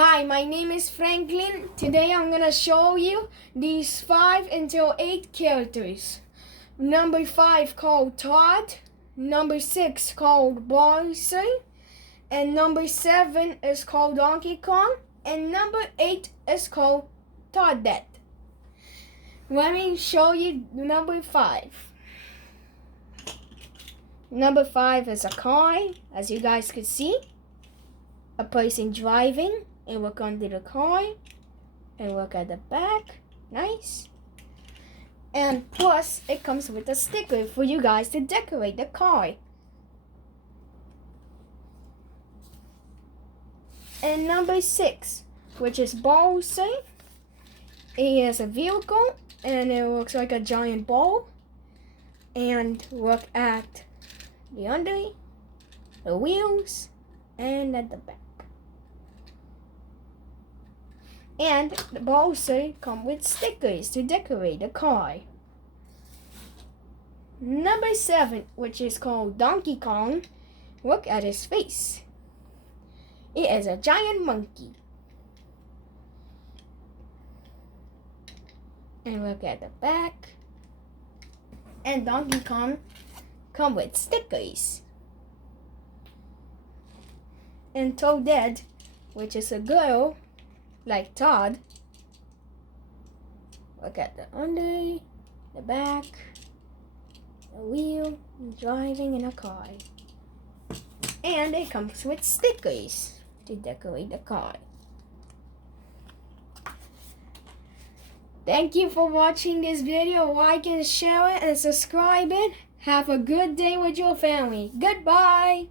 Hi, my name is Franklin. Today I'm gonna show you these 5 until 8 characters. Number 5 called Todd, number 6 called Bowser, and number 7 is called Donkey Kong, and number 8 is called Toadette. Let me show you number 5. Number 5 is a car, as you guys could see. A person driving, and look under the car, and look at the back. Nice. And plus, it comes with a sticker for you guys to decorate the car. And number 6, which is Bowser. He has a vehicle, and it looks like a giant ball. And look at the under, the wheels, and at the back. And the Bowser come with stickers to decorate the car. Number 7, which is called Donkey Kong. Look at his face. It is a giant monkey. And look at the back. And Donkey Kong come with stickers. And Toadette, which is a girl, like Todd. Look at the under, the back, the wheel, driving in a car. And it comes with stickers to decorate the car. Thank you for watching this video. Like and share it and subscribe it. Have a good day with your family. Goodbye.